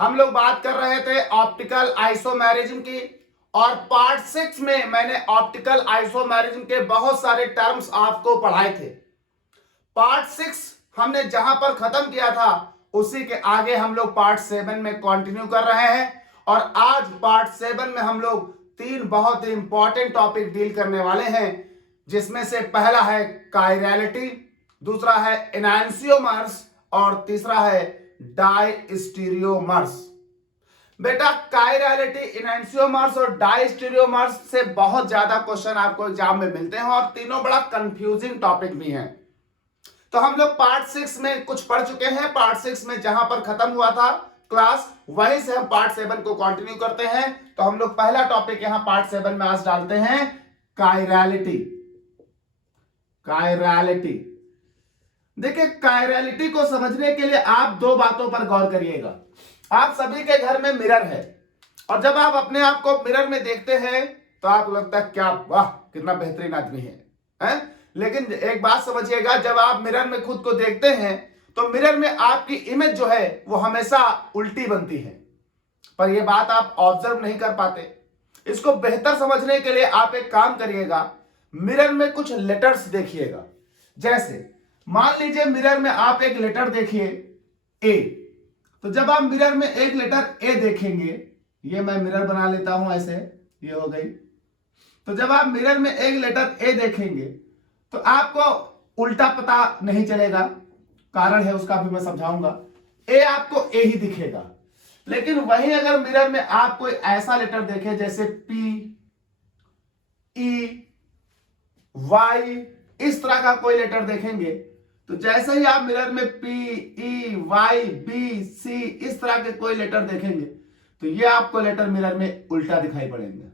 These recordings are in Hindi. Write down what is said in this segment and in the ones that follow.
हम लोग बात कर रहे थे ऑप्टिकल आइसोमेरिज्म की और पार्ट 6 में मैंने ऑप्टिकल आइसोमेरिज्म के बहुत सारे टर्म्स आपको पढ़ाए थे। पार्ट 6 हमने जहां पर खत्म किया था उसी के आगे हम लोग पार्ट 7 में कंटिन्यू कर रहे हैं और आज पार्ट 7 में हम लोग तीन बहुत ही इंपॉर्टेंट टॉपिक डील करने वाले हैं, जिसमें से पहला है कायरलिटी, दूसरा है एनांसियोमर्स और तीसरा है डायस्टीरियोमर्स। बेटा कायरलिटी, एनांसियोमर्स और डायस्टीरियोमर्स से बहुत ज्यादा क्वेश्चन आपको एग्जाम में मिलते हैं और तीनों बड़ा कंफ्यूजिंग टॉपिक भी हैं। तो हम लोग पार्ट 6 में कुछ पढ़ चुके हैं। पार्ट 6 में जहां पर खत्म हुआ था क्लास, वहीं से हम पार्ट 7 को कंटिन्यू करते हैं। तो हम लोग पहला टॉपिक यहां पार्ट 7 में आज डालते हैं, कायरलिटी। कायरलिटी देखिए, कायरलिटी को समझने के लिए आप दो बातों पर गौर करिएगा। आप सभी के घर में मिरर है और जब आप अपने आप को मिरर में देखते हैं तो आपको लगता है क्या वाह कितना बेहतरीन आदमी है? लेकिन एक बात समझिएगा, जब आप मिरर में खुद को देखते हैं तो मिरर में आपकी इमेज जो है वो हमेशा उल्टी बनती है, पर यह बात आप ऑब्जर्व नहीं कर पाते। इसको बेहतर समझने के लिए आप एक काम करिएगा, मिरर में कुछ लेटर्स देखिएगा। जैसे मान लीजिए मिरर में आप एक लेटर देखिए ए, तो जब आप मिरर में एक लेटर ए देखेंगे, ये मैं मिरर बना लेता हूं ऐसे, ये हो गई। तो जब आप मिरर में एक लेटर ए देखेंगे तो आपको उल्टा पता नहीं चलेगा, कारण है उसका भी मैं समझाऊंगा। ए आपको ए ही दिखेगा, लेकिन वहीं अगर मिरर में आप कोई ऐसा लेटर देखें जैसे पी, ई, वाई, इस तरह का कोई लेटर देखेंगे तो जैसे ही आप मिरर में पी, ई, वाई, बी, सी इस तरह के कोई लेटर देखेंगे तो ये आपको लेटर मिरर में उल्टा दिखाई पड़ेंगे।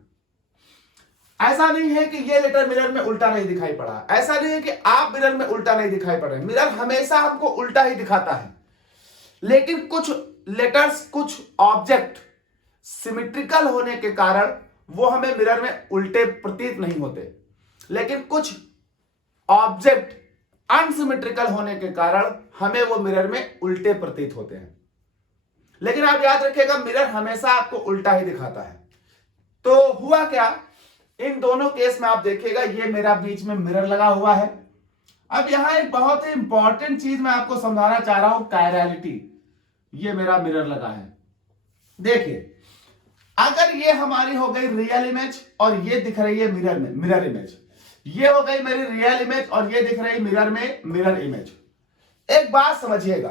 ऐसा नहीं है कि ये लेटर मिरर में उल्टा नहीं दिखाई पड़ा, ऐसा नहीं है कि आप मिरर में उल्टा नहीं दिखाई पड़ रहे, मिरर हमेशा हमको उल्टा ही दिखाता है। लेकिन कुछ लेटर्स, कुछ ऑब्जेक्ट सिमेट्रिकल होने के कारण वो हमें मिरर में उल्टे प्रतीत नहीं होते, लेकिन कुछ ऑब्जेक्ट अनसिमेट्रिकल होने के कारण हमें वो मिरर में उल्टे प्रतीत होते हैं। लेकिन आप याद रखिएगा, मिरर हमेशा आपको उल्टा ही दिखाता है। तो हुआ क्या, इन दोनों केस में आप देखिएगा, ये मेरा बीच में मिरर लगा हुआ है। अब यहां एक बहुत ही इंपॉर्टेंट चीज मैं आपको समझाना चाह रहा हूं, कायरलिटी। ये मेरा मिरर लगा है, देखिए अगर ये हमारी हो गई रियल इमेज और ये दिख रही है मिरर में मिरर इमेज, ये हो गई मेरी रियल इमेज और ये दिख रही मिरर में मिरर इमेज। एक बात समझिएगा,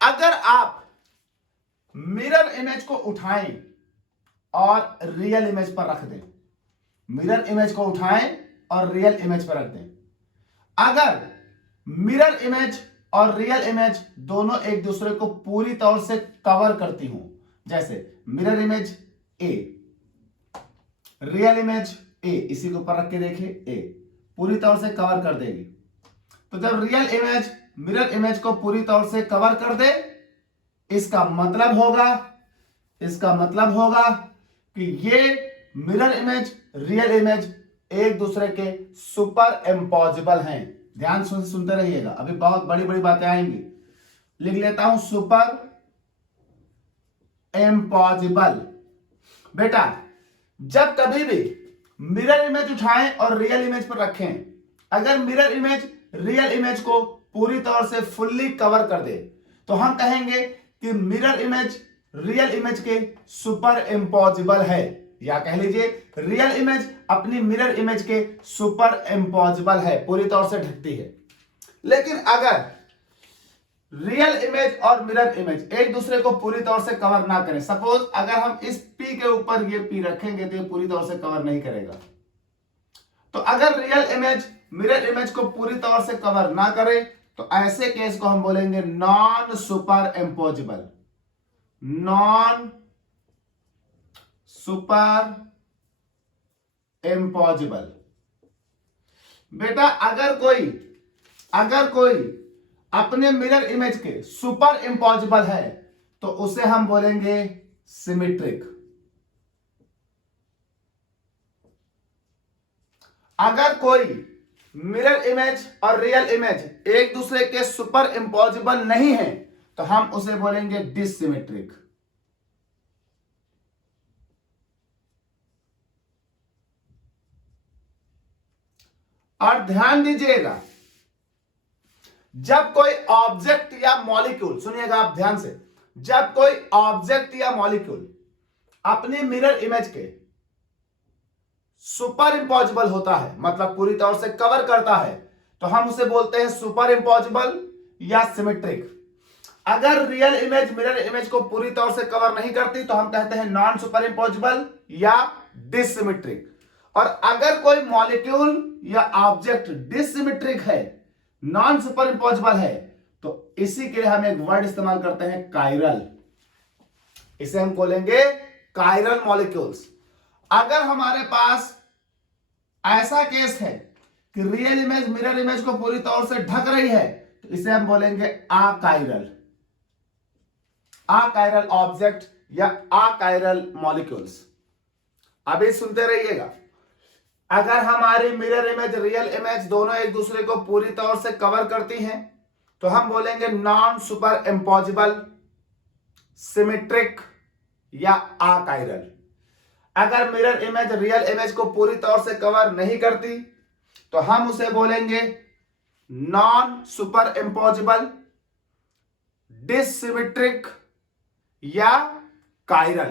अगर आप मिरर इमेज को उठाएं और रियल इमेज पर रख दें, मिरर इमेज को उठाएं और रियल इमेज पर रख दें, अगर मिरर इमेज और रियल इमेज दोनों एक दूसरे को पूरी तौर से कवर करती हूं, जैसे mirror image A, real image A, इसी के ऊपर रख के देखिए, ए पूरी तौर से कवर कर देगी। तो जब रियल इमेज मिरर इमेज को पूरी तौर से कवर कर दे, इसका मतलब होगा कि ये मिरर इमेज, रियल इमेज एक दूसरे के सुपर इम्पॉसिबल हैं। ध्यान सुनते रहिएगा, अभी बहुत बड़ी बड़ी बातें आएंगी। लिख लेता हूं, सुपर इम्पॉसिबल। बेटा जब कभी भी मिरर इमेज उठाएं और रियल इमेज पर रखें, अगर मिरर इमेज रियल इमेज को पूरी तौर से फुल्ली कवर कर दे तो हम कहेंगे कि मिरर इमेज रियल इमेज के सुपर इम्पॉसिबल है, या कह लीजिए रियल इमेज अपनी मिरर इमेज के सुपर इम्पॉसिबल है, पूरी तौर से ढकती है। लेकिन अगर रियल इमेज और मिरर इमेज एक दूसरे को पूरी तौर से कवर ना करें, सपोज अगर हम इस पी के ऊपर ये पी रखेंगे तो ये पूरी तौर से कवर नहीं करेगा। तो अगर रियल इमेज मिरर इमेज को पूरी तौर से कवर ना करे तो ऐसे केस को हम बोलेंगे non super imposable, non super imposable. बेटा अगर कोई अपने मिरर इमेज के सुपर इम्पॉसिबल है तो उसे हम बोलेंगे सिमेट्रिक। अगर कोई मिरर इमेज और रियल इमेज एक दूसरे के सुपर इम्पॉसिबल नहीं है तो हम उसे बोलेंगे डिसिमेट्रिक। और ध्यान दीजिएगा, जब कोई ऑब्जेक्ट या मॉलिक्यूल, सुनिएगा आप ध्यान से, जब कोई ऑब्जेक्ट या मॉलिक्यूल अपनी मिरर इमेज के सुपर इंपॉसिबल होता है, मतलब पूरी तौर से कवर करता है, तो हम उसे बोलते हैं सुपर इंपॉसिबल या सिमेट्रिक। अगर रियल इमेज मिरर इमेज को पूरी तौर से कवर नहीं करती तो हम कहते हैं नॉन सुपर इंपॉसिबल या डिसिमेट्रिक। और अगर कोई मॉलिक्यूल या ऑब्जेक्ट डिसिमेट्रिक है, नॉन सुपर इंपॉसिबल है, तो इसी के लिए हम एक वर्ड इस्तेमाल करते हैं कायरल। इसे हम बोलेंगे कायरल मॉलिक्यूल्स। अगर हमारे पास ऐसा केस है कि रियल इमेज मिरर इमेज को पूरी तौर से ढक रही है, तो इसे हम बोलेंगे अकायरल, अकायरल ऑब्जेक्ट या अकायरल मॉलिक्यूल्स। अभी सुनते रहिएगा, अगर हमारी मिरर इमेज रियल इमेज दोनों एक दूसरे को पूरी तौर से कवर करती हैं, तो हम बोलेंगे नॉन सुपर इंपॉसिबल, सिमेट्रिक या अकायरल। अगर मिरर इमेज रियल इमेज को पूरी तौर से कवर नहीं करती तो हम उसे बोलेंगे नॉन सुपर इंपॉसिबल, डिसिमेट्रिक या कायरल।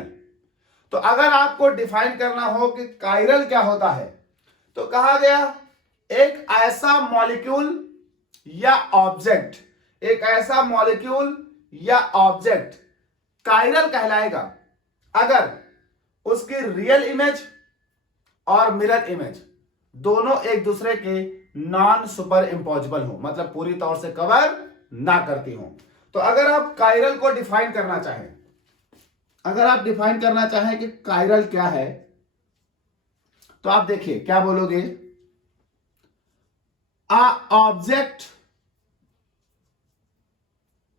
तो अगर आपको डिफाइन करना हो कि कायरल क्या होता है, तो कहा गया एक ऐसा मॉलिक्यूल या ऑब्जेक्ट, एक ऐसा मॉलिक्यूल या ऑब्जेक्ट कायरल कहलाएगा अगर उसकी रियल इमेज और मिरर इमेज दोनों एक दूसरे के नॉन सुपर इंपॉसिबल हो, मतलब पूरी तौर से कवर ना करती हो। तो अगर आप कायरल को डिफाइन करना चाहें, अगर आप डिफाइन करना चाहें कि कायरल क्या है, तो आप देखिए क्या बोलोगे,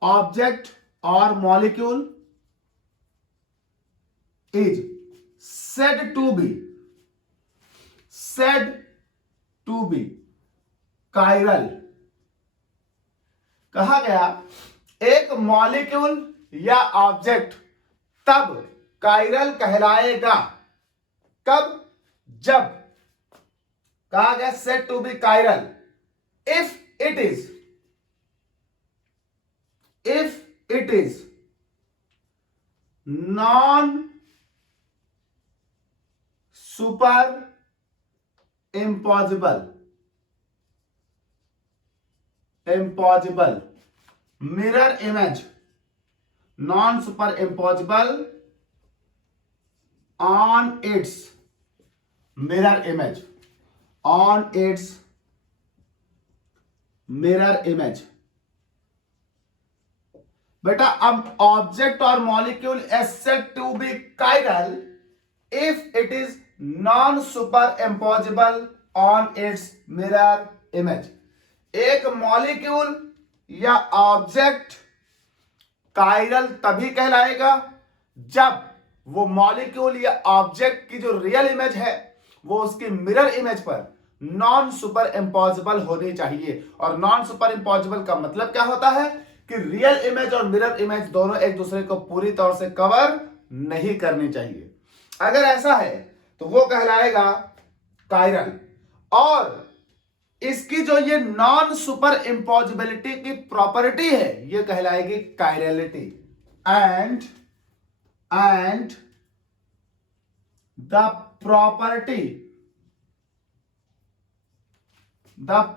ऑब्जेक्ट और molecule is said to be chiral. कहा गया एक मॉलिक्यूल या ऑब्जेक्ट तब कायरल कहलाएगा कब, जब कहा गया said to be chiral if it is non superimposable mirror image, non superimposable on its mirror image, on its mirror image. बेटा अब ऑब्जेक्ट और molecule is said to be chiral if it is non super impossible on its mirror image। एक मॉलिक्यूल या ऑब्जेक्ट कायरल तभी कहलाएगा जब वो मॉलिक्यूल या ऑब्जेक्ट की जो रियल इमेज है वो उसकी मिरर इमेज पर नॉन सुपर इंपॉसिबल होनी चाहिए। और नॉन सुपर इंपॉसिबल का मतलब क्या होता है कि रियल इमेज और मिरर इमेज दोनों एक दूसरे को पूरी तौर से कवर नहीं करनी चाहिए। अगर ऐसा है तो वो कहलाएगा कायरल। और इसकी जो ये नॉन सुपर इंपॉसिबिलिटी की प्रॉपर्टी है ये कहलाएगी chirality. And the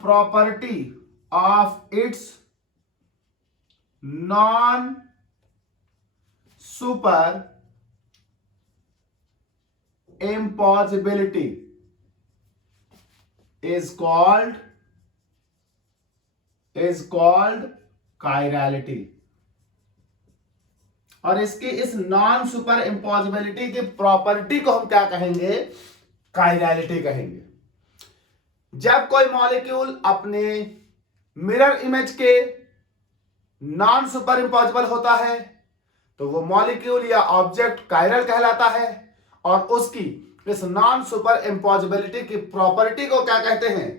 property of its non super impossibility is called chirality। और इसकी इस नॉन सुपर इंपॉसिबिलिटी की प्रॉपर्टी को हम क्या कहेंगे, कायरलिटी कहेंगे। जब कोई मॉलिक्यूल अपने मिरर इमेज के नॉन सुपर इंपॉसिबल होता है तो वो मॉलिक्यूल या ऑब्जेक्ट कायरल कहलाता है। और उसकी इस नॉन सुपर इंपॉसिबिलिटी की प्रॉपर्टी को क्या कहते हैं,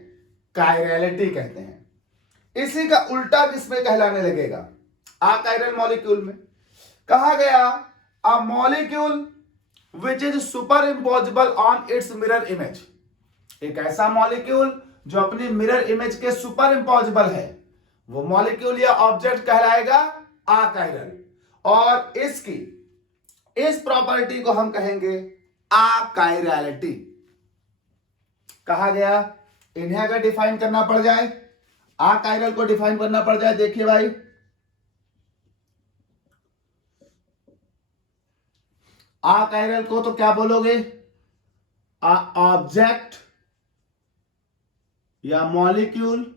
कायरलिटी कहते हैं। इसी का उल्टा किसमें कहलाने लगेगा, अकायरल मॉलिक्यूल में कहा गया a molecule which is super imposable on its mirror image, एक ऐसा मॉलिक्यूल जो अपनी मिरर इमेज के सुपर इम्पोजिबल है, वो मॉलिक्यूल या ऑब्जेक्ट कहलाएगा अकायरल। और इसकी इस प्रॉपर्टी को हम कहेंगे अकायरलिटी। कहा गया इन्हें अगर डिफाइन करना पड़ जाए, अकायरल को डिफाइन करना पड़ जाए, देखिए भाई, अकायरल को तो क्या बोलोगे, ऑब्जेक्ट या molecule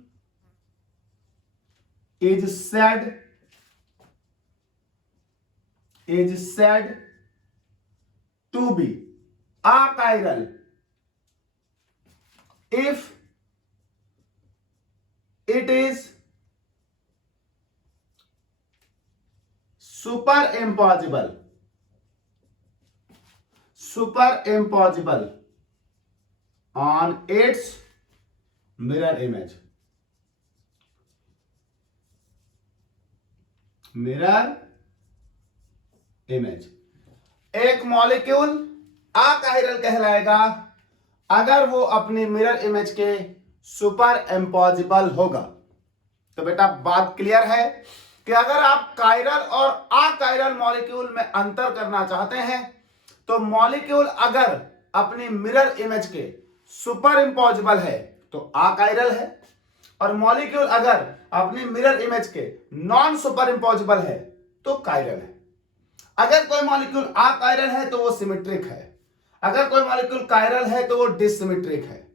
is said to be achiral if it is superimposable on its mirror image। एक मॉलिक्यूल अकायरल कहलाएगा अगर वो अपनी मिरर इमेज के सुपर इम्पॉसिबल होगा। तो बेटा बात क्लियर है कि अगर आप कायरल और अकायरल मॉलिक्यूल में अंतर करना चाहते हैं तो मॉलिक्यूल अगर अपनी मिरर इमेज के सुपर इम्पॉसिबल है तो अकायरल है, और मॉलिक्यूल अगर अपनी मिरर इमेज के नॉन सुपर इम्पॉसिबल है तो कायरल है। अगर कोई मॉलिक्यूल अकायरल है तो वो सिमेट्रिक है, अगर कोई मॉलिक्यूल कायरल है तो वो डिसिमेट्रिक है,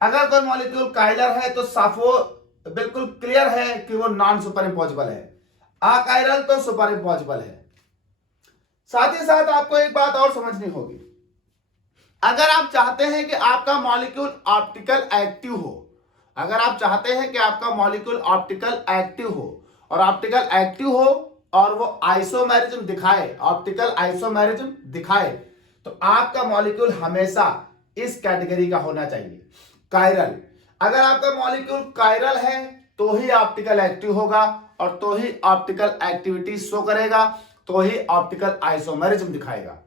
अगर कोई मॉलिक्यूल कायरल है तो साफ वो बिल्कुल क्लियर है कि वो नॉन सुपर इम्पॉसिबल है, अकायरल तो सुपर इम्पॉसिबल है। साथ ही साथ आपको एक बात और समझनी होगी, अगर आप चाहते हैं कि आपका मॉलिक्यूल ऑप्टिकल एक्टिव हो, अगर आप चाहते हैं कि आपका मॉलिक्यूल ऑप्टिकल एक्टिव हो और ऑप्टिकल एक्टिव हो और वो आइसोमेरिज्म दिखाए, ऑप्टिकल आइसोमेरिज्म दिखाए, तो आपका मॉलिक्यूल हमेशा इस कैटेगरी का होना चाहिए, कायरल। अगर आपका मॉलिक्यूल कायरल है तो ही ऑप्टिकल एक्टिव होगा और तो ही ऑप्टिकल एक्टिविटी शो करेगा, तो ही ऑप्टिकल आइसोमेरिज्म दिखाएगा।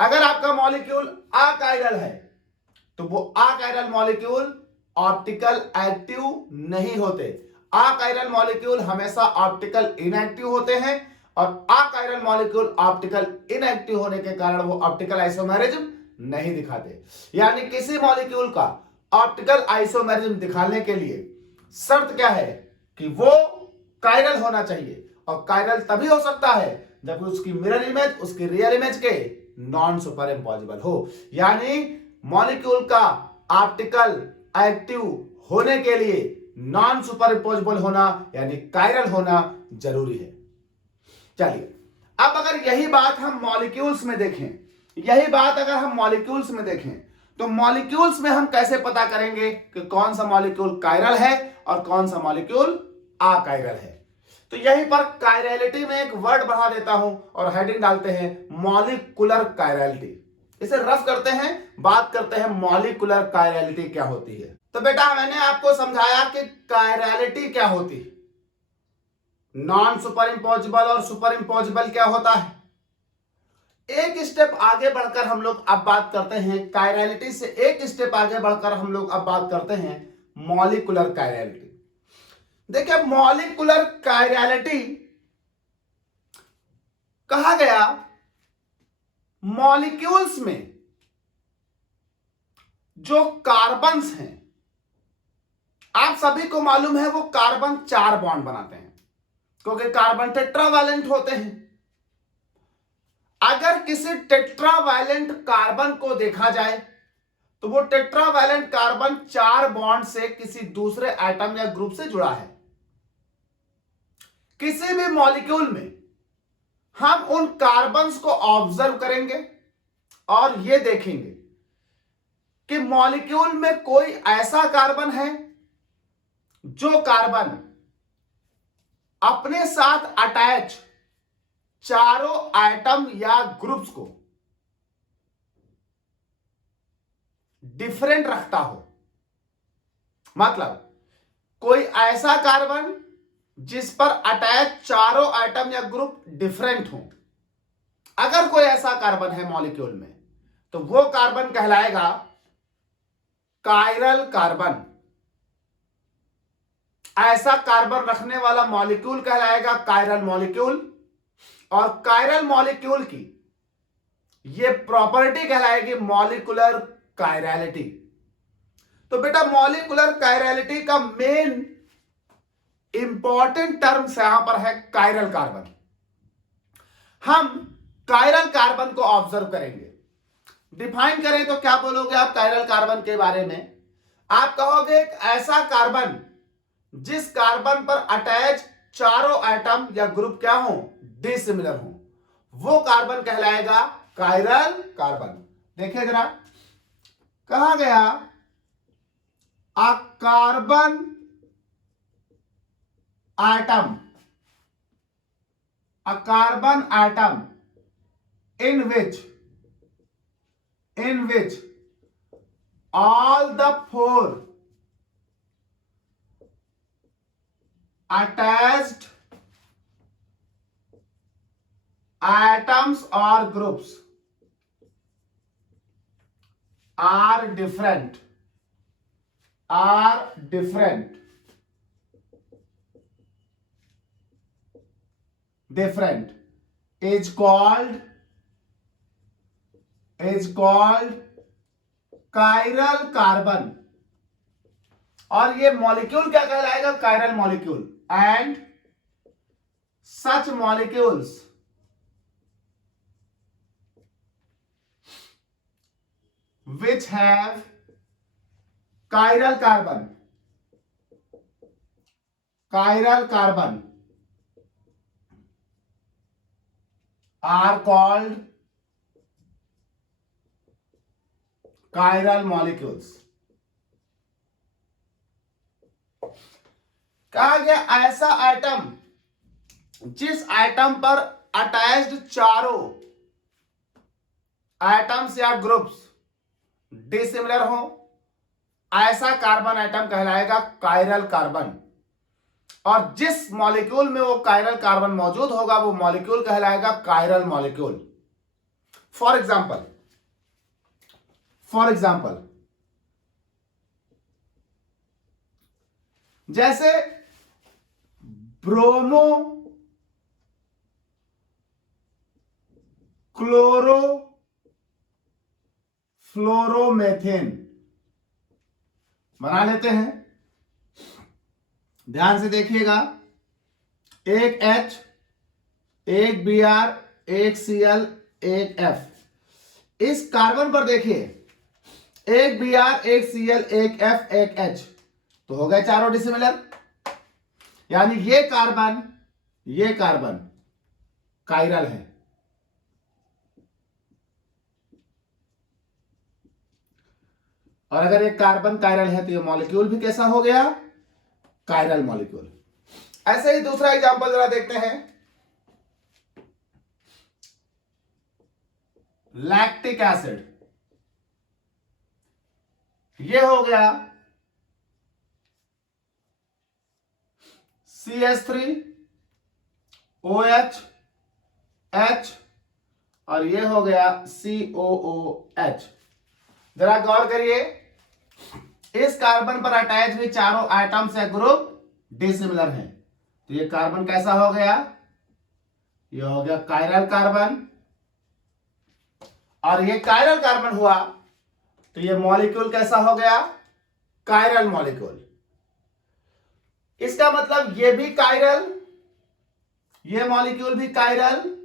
अगर आपका मॉलिक्यूल अकायरल है तो वो अकायरल मॉलिक्यूल ऑप्टिकल एक्टिव नहीं होते, अकायरल मॉलिक्यूल हमेशा ऑप्टिकल इनएक्टिव होते हैं, और अकायरल मॉलिक्यूल ऑप्टिकल इनएक्टिव होने के कारण वो ऑप्टिकल आइसोमेरिज्म नहीं दिखाते। यानी किसी मॉलिक्यूल का ऑप्टिकल आइसोमेरिज्म दिखाने के लिए शर्त क्या है कि वो कायरल होना चाहिए, और कायरल तभी हो सकता है जब उसकी मिरर इमेज उसकी रियल इमेज के नॉन सुपर इम्पॉसिबल हो। यानी मॉलिक्यूल का ऑप्टिकल एक्टिव होने के लिए नॉन सुपर इम्पॉसिबल होना यानी कायरल होना जरूरी है। चलिए अब अगर यही बात हम मॉलिक्यूल्स में देखें, यही बात अगर हम मॉलिक्यूल्स में देखें तो मॉलिक्यूल्स में हम कैसे पता करेंगे कि कौन सा मॉलिक्यूल कायरल है और कौन सा मॉलिक्यूल अकायरल है। तो यहीं पर कायरलिटी में एक वर्ड बढ़ा देता हूं और हेडिंग डालते हैं मॉलिक्यूलर कायरलिटी। इसे रफ करते हैं, बात करते हैं मॉलिक्यूलर कायरलिटी क्या होती है। तो बेटा मैंने आपको समझाया कि कायरलिटी क्या होती है, नॉन सुपर इम्पॉसिबल और सुपर इम्पॉसिबल क्या होता है। एक स्टेप आगे बढ़कर हम लोग अब बात करते हैं कायरलिटी से, एक स्टेप आगे बढ़कर हम लोग अब बात करते हैं मॉलिक्यूलर कायरलिटी। देखिए मॉलिक्यूलर कायरलिटी कहा गया मॉलिक्यूल्स में जो कार्बन्स हैं, आप सभी को मालूम है वो कार्बन 4 बॉन्ड बनाते हैं क्योंकि कार्बन टेट्रावैलेंट होते हैं। अगर किसी टेट्रावैलेंट कार्बन को देखा जाए तो वो टेट्रावैलेंट कार्बन 4 बॉन्ड से किसी दूसरे एटम या ग्रुप से जुड़ा है। किसी भी मॉलिक्यूल में हम उन कार्बन्स को ऑब्जर्व करेंगे और ये देखेंगे कि मॉलिक्यूल में कोई ऐसा कार्बन है जो कार्बन अपने साथ अटैच चारों एटम या ग्रुप्स को डिफरेंट रखता हो। मतलब कोई ऐसा कार्बन जिस पर अटैच चारों आइटम या ग्रुप डिफरेंट हो। अगर कोई ऐसा कार्बन है मॉलिक्यूल में तो वो कार्बन कहलाएगा कायरल कार्बन। ऐसा कार्बन रखने वाला मॉलिक्यूल कहलाएगा कायरल मॉलिक्यूल। और कायरल मॉलिक्यूल की ये प्रॉपर्टी कहलाएगी मॉलिक्यूलर कायरलिटी। तो बेटा मॉलिक्यूलर कायरलिटी का मेन इंपॉर्टेंट टर्म्स यहां पर है कायरल कार्बन। हम कायरल कार्बन को ऑब्जर्व करेंगे। डिफाइन करें तो क्या बोलोगे आप कायरल कार्बन के बारे में? आप कहोगे एक ऐसा कार्बन जिस कार्बन पर अटैच चारों एटम या ग्रुप क्या हो, डिसिमिलर हो, वो कार्बन कहलाएगा कायरल कार्बन। देखिए जरा, कहा गया a carbon atom, a carbon atom in which all the four attached atoms or groups are different is called chiral carbon. और ये मॉलिक्यूल क्या कहलाएगा? Chiral molecule. And such molecules which have chiral carbon are called chiral molecules। कहा गया ऐसा आइटम जिस आइटम पर अटैच्ड चारों आइटम्स या ग्रुप्स डिसिमिलर हो, ऐसा कार्बन आइटम कहलाएगा कायरल कार्बन। और जिस मॉलिक्यूल में वो कायरल कार्बन मौजूद होगा वो मॉलिक्यूल कहलाएगा कायरल मॉलिक्यूल। फॉर एग्जाम्पल जैसे ब्रोमो क्लोरो फ्लोरोमेथेन बना लेते हैं। ध्यान से देखिएगा, एक H, एक Br, एक Cl, एक F। इस कार्बन पर देखिए, एक Br, एक Cl, एक F, एक H, तो हो गए चारों डिसिमिलर। यानी ये कार्बन कायरल है। और अगर एक कार्बन कायरल है तो ये मॉलिक्यूल भी कैसा हो गया? Chiral molecule. ऐसे ही दूसरा एग्जांपल जरा देखते हैं। लैक्टिक एसिड, ये हो गया CH3 OH H और ये हो गया COOH। जरा गौर करिए, इस कार्बन पर अटैच हुए चारों आइटम्स या ग्रुप डिसिमिलर हैं, तो ये कार्बन कैसा हो गया? ये हो गया कायरल कार्बन। और ये कायरल कार्बन हुआ तो ये मॉलिक्यूल कैसा हो गया? Chiral molecule. इसका मतलब ये भी कायरल, ये मॉलिक्यूल भी कायरल,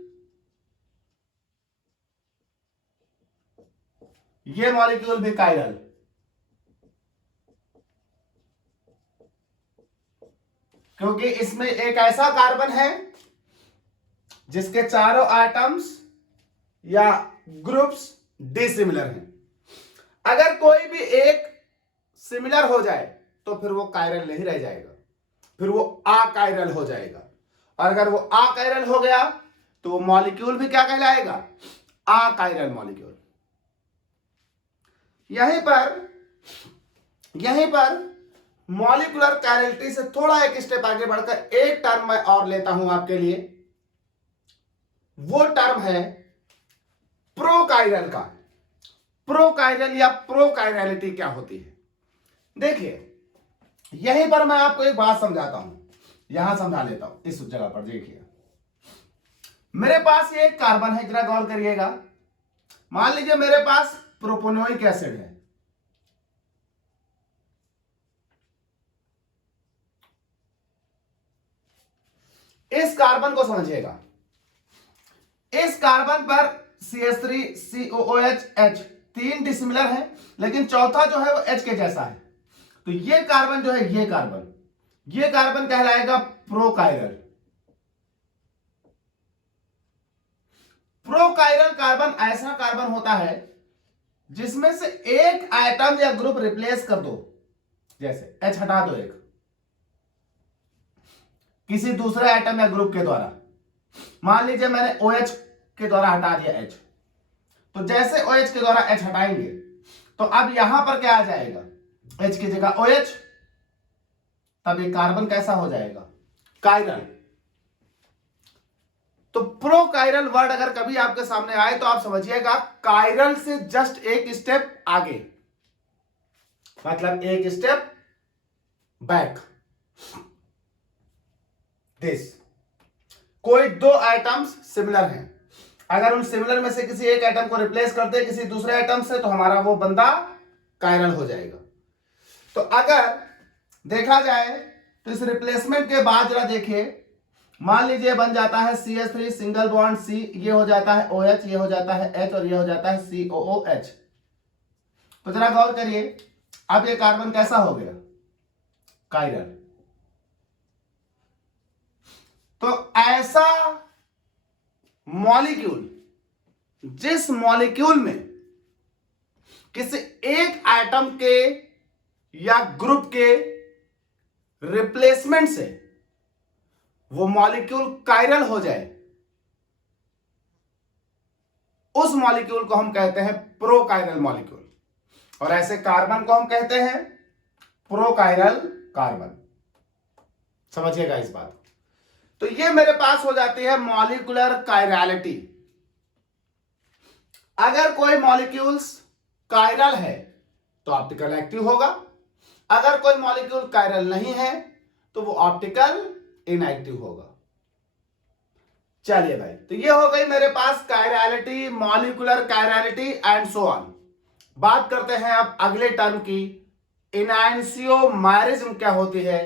ये मॉलिक्यूल भी कायरल। क्योंकि इसमें एक ऐसा कार्बन है जिसके चारों आइटम्स या ग्रुप्स डिसिमिलर हैं। अगर कोई भी एक सिमिलर हो जाए तो फिर वो कायरल नहीं रह जाएगा, फिर वो अकायरल हो जाएगा। और अगर वो अकायरल हो गया तो वो मॉलिक्यूल भी क्या कहलाएगा? Achiral molecule. यहीं पर मॉलिक्यूलर कायरलिटी से थोड़ा एक स्टेप आगे बढ़कर एक टर्म मैं और लेता हूं आपके लिए, वो टर्म है प्रोकायरल का। प्रोकायरल या प्रोकायरलिटी क्या होती है? देखिए, यहीं पर मैं आपको एक बात समझाता हूं, यहां समझा लेता हूं। इस जगह पर देखिए, मेरे पास ये एक कार्बन है, जरा गौर करिएगा। मान लीजिए मेरे पास प्रोपोनोइक एसिड है, इस कार्बन को समझिएगा। इस कार्बन पर CH3 COOH H 3 डिसिमिलर है, लेकिन चौथा जो है वो H के जैसा है। तो ये कार्बन जो है, ये कार्बन कहलाएगा प्रोकायरल। प्रोकायरल कार्बन ऐसा कार्बन होता है जिसमें से एक एटम या ग्रुप रिप्लेस कर दो, जैसे H हटा दो एक किसी दूसरे एटम या ग्रुप के द्वारा। मान लीजिए मैंने OH के द्वारा हटा दिया H, तो जैसे OH के द्वारा H हटाएंगे तो अब यहां पर क्या आ जाएगा, H की जगह OH, तब ये कार्बन कैसा हो जाएगा, कायरल। तो प्रोकायरल वर्ड अगर कभी आपके सामने आए तो आप समझिएगा कायरल से जस्ट एक स्टेप आगे, मतलब एक स्टेप बैक। दिस कोई दो एटम्स सिमिलर हैं, अगर उन सिमिलर में से किसी एक एटम को रिप्लेस कर दे किसी दूसरे एटम से, तो हमारा वो बंदा कायरल हो जाएगा। तो अगर देखा जाए तो इस रिप्लेसमेंट के बाद जरा देखिए, मान लीजिए बन जाता है CH3 सिंगल बॉन्ड C, ये हो जाता है OH, ये हो जाता है H और ये हो जाता है COOH। तो जरा गौर करिए, अब ये कार्बन कैसा हो गया, कायरल। तो ऐसा मॉलिक्यूल, जिस मॉलिक्यूल में किसी एक एटम के या ग्रुप के रिप्लेसमेंट से वो मॉलिक्यूल कायरल हो जाए, उस मॉलिक्यूल को हम कहते हैं प्रोकायरल मॉलिक्यूल, और ऐसे कार्बन को हम कहते हैं प्रोकायरल कार्बन। समझिएगा इस बात। तो ये मेरे पास हो जाती है मॉलिक्यूलर कायरलिटी। अगर कोई मॉलिक्यूल्स कायरल है तो ऑप्टिकल एक्टिव होगा, अगर कोई मॉलिक्यूल कायरल नहीं है तो वो ऑप्टिकल इनएक्टिव होगा। चलिए भाई, तो ये हो गई मेरे पास chirality, molecular chirality and so on. बात करते हैं अब अगले टर्म की, इनैंशियोमर्स क्या होती है,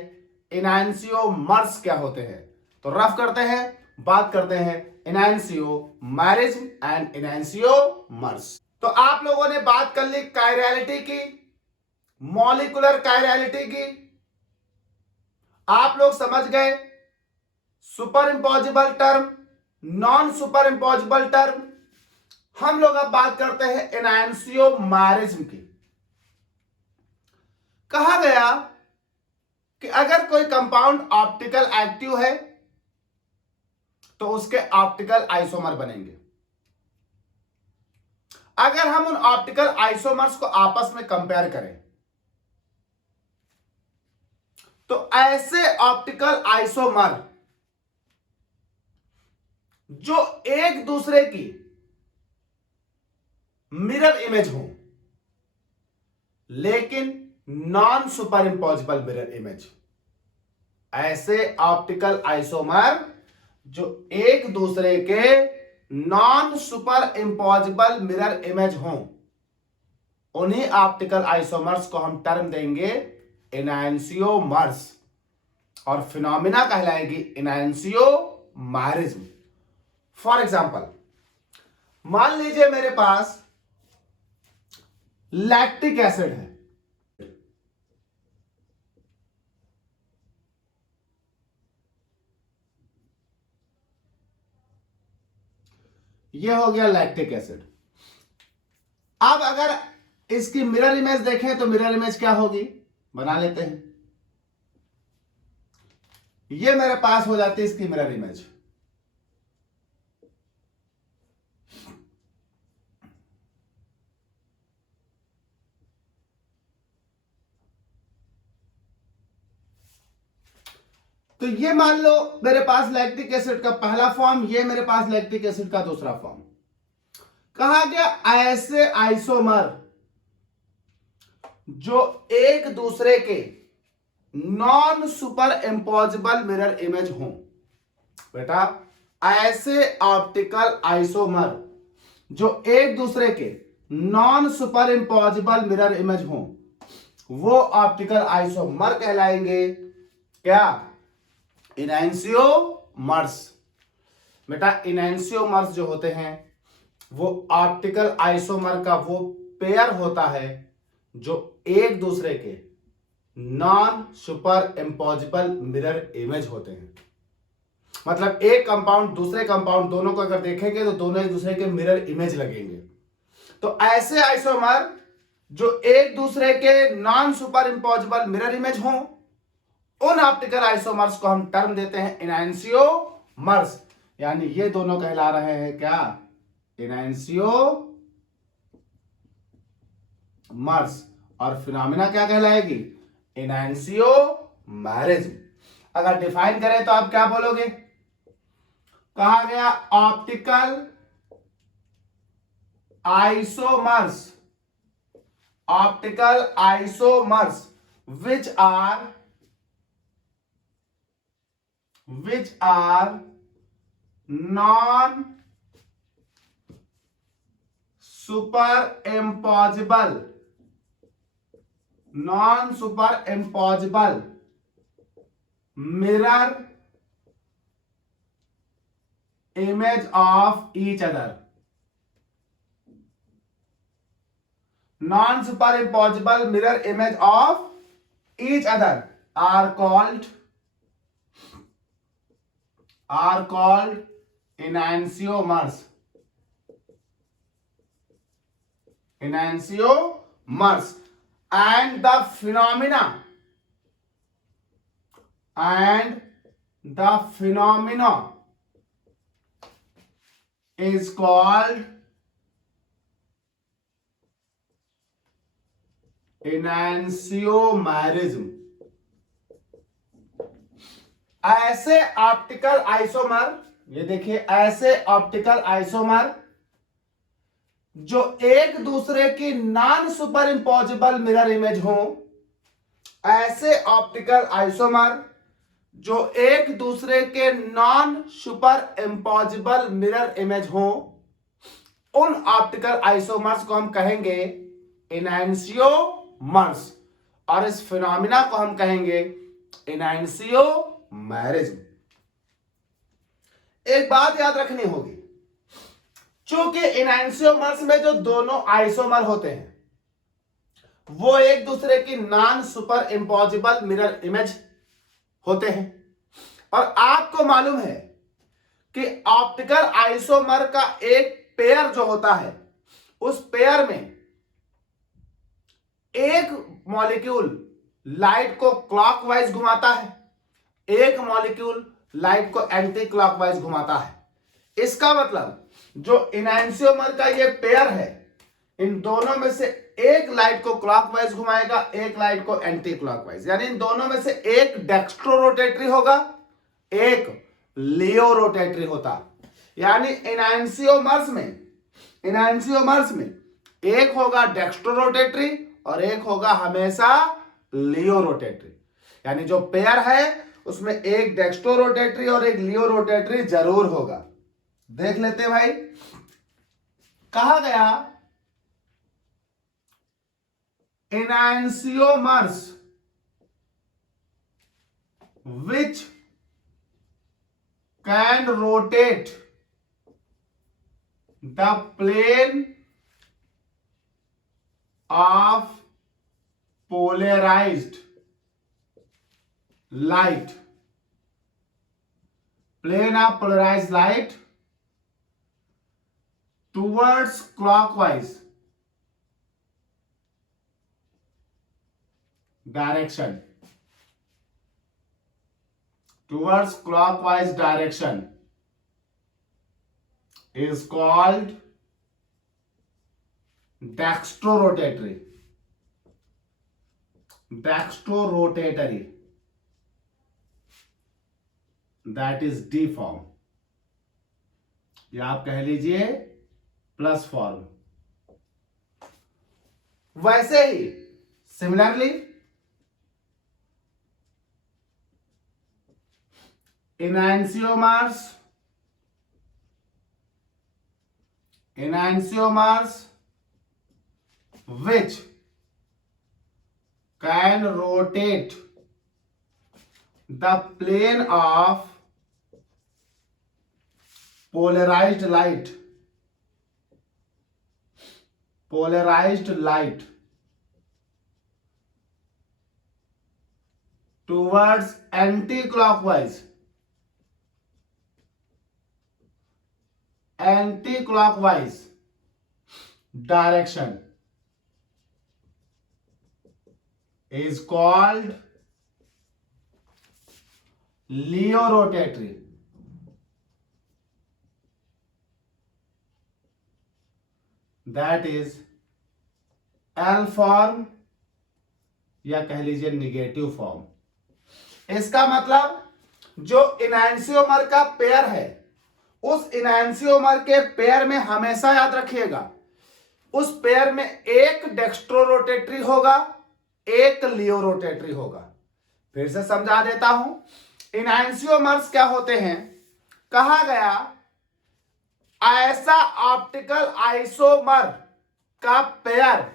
इनैंशियोमर्स क्या होते हैं। तो रफ करते हैं, बात करते हैं इनैंशियोमर्स एंड इनैंशियोमर्स। तो आप लोगों ने बात कर ली कायरलिटी की, मॉलिक्यूलर कायरलिटी की, आप लोग समझ गए super impossible term, non super impossible term. हम लोग अब बात करते हैं इनैंशियोमर्स की। कहा गया कि अगर कोई कंपाउंड ऑप्टिकल एक्टिव है तो उसके ऑप्टिकल आइसोमर बनेंगे। अगर हम उन ऑप्टिकल आइसोमर्स को आपस में कंपेयर करें तो ऐसे ऑप्टिकल आइसोमर जो एक दूसरे की मिरर इमेज हो, लेकिन non superimposable mirror image, ऐसे ऑप्टिकल आइसोमर जो एक दूसरे के non superimposable mirror image हों, उन्हीं ऑप्टिकल आइसोमर्स को हम टर्म देंगे इनैंशियोमर्स, और फिनोमिना कहलाएगी इनैंशियोमरिज्म। फॉर एग्जांपल, मान लीजिए मेरे पास लैक्टिक एसिड है, ये हो गया लैक्टिक एसिड। अब अगर इसकी मिरर इमेज देखें तो मिरर इमेज क्या होगी, बना लेते हैं। ये मेरे पास हो जाती है इसकी मिरर इमेज। तो ये मान लो मेरे पास लैक्टिक एसिड का पहला फॉर्म, ये मेरे पास लैक्टिक एसिड का दूसरा फॉर्म। कहा गया ऐसे आइसोमर जो एक दूसरे के non super imposable mirror image हो। बेटा ऐसे ऑप्टिकल आइसोमर जो एक दूसरे के non super imposable mirror image हो, वो ऑप्टिकल आइसोमर कहलाएंगे क्या? इनैंसियोमर्स। बेटा इनैंसियोमर्स जो होते हैं वो ऑप्टिकल आइसोमर का वो पेयर होता है जो एक दूसरे के non super imposable mirror image होते हैं। मतलब एक कंपाउंड दूसरे कंपाउंड दोनों को अगर देखेंगे तो दोनों एक दूसरे के मिरर इमेज लगेंगे। तो ऐसे आइसोमर जो एक दूसरे के non super imposable mirror image हों, उन ऑप्टिकल आइसोमर्स को हम टर्म देते हैं इनैंसियोमर्स। यानी ये दोनों कहला रहे हैं क्या? इनैंसियोमर्स। और फिनोमिना क्या कहलाएगी? इनैंसियोमैरिज्म। अगर डिफाइन करें तो आप क्या बोलोगे? कहा गया optical isomers, optical isomers which are non superimposable mirror image of each other. Non superimposable mirror image of each other are called enantiomers. Enantiomers. And the phenomena is called इनैंसियोमैरिज्म। ऐसे ऑप्टिकल आइसोमर, ये देखिए ऐसे ऑप्टिकल आइसोमर जो एक दूसरे की non super imposable mirror image हो, ऐसे ऑप्टिकल आइसोमर जो एक दूसरे के non super imposable mirror image हो, उन ऑप्टिकल आइसोमर्स को हम कहेंगे इनैंसियोमर्स। और इस फिनोमिना को हम कहेंगे इनैंसियोमैरिज्म। एक बात याद रखनी होगी, चूंकि इनैंसियोमर्स में जो दोनों आइसोमर होते हैं वो एक दूसरे की non super imposable mirror image होते हैं, और आपको मालूम है कि ऑप्टिकल आइसोमर का एक पेयर जो होता है, उस पेयर में एक मॉलिक्यूल लाइट को क्लॉकवाइज घुमाता है, एक मॉलिक्यूल लाइट को एंटी क्लॉकवाइज घुमाता है। इसका मतलब जो इनैंसियोमर का ये पेयर है, इन दोनों में से एक लाइट को क्लॉकवाइज घुमाएगा, एक लाइट को एंटी क्लॉकवाइज। यानी इन दोनों में से एक डेक्स्ट्रो रोटेटरी होगा, एक लियो रोटेटरी होता। यानी इनैंसियोमर्स में एक होगा डेक्स्ट्रो रोटेटरी और एक होगा हमेशा लियो रोटेटरी। यानी जो पेयर है उसमें एक डेक्स्ट्रो रोटेटरी और एक लियो रोटेटरी जरूर होगा। देख लेते हैं भाई, कहा गया enantiomers which can rotate the plane of polarized light, towards clockwise direction, is called dextrorotatory. That is D form, या आप कह लीजिए प्लस फॉर्म। वैसे ही similarly enantiomers which can rotate the plane of polarized light towards anti-clockwise direction is called leorotatory. That is L form, या कह लीजिए निगेटिव फॉर्म। इसका मतलब जो इनैंसियोमर का पेयर है, उस इनैंसियोमर के पेयर में हमेशा याद रखिएगा, उस पेयर में एक डेक्स्ट्रोरोटेटरी होगा, एक लियोरोटेटरी होगा। फिर से समझा देता हूं, इनैंसियोमर्स क्या होते हैं, कहा गया ऐसा ऑप्टिकल आइसोमर का पेयर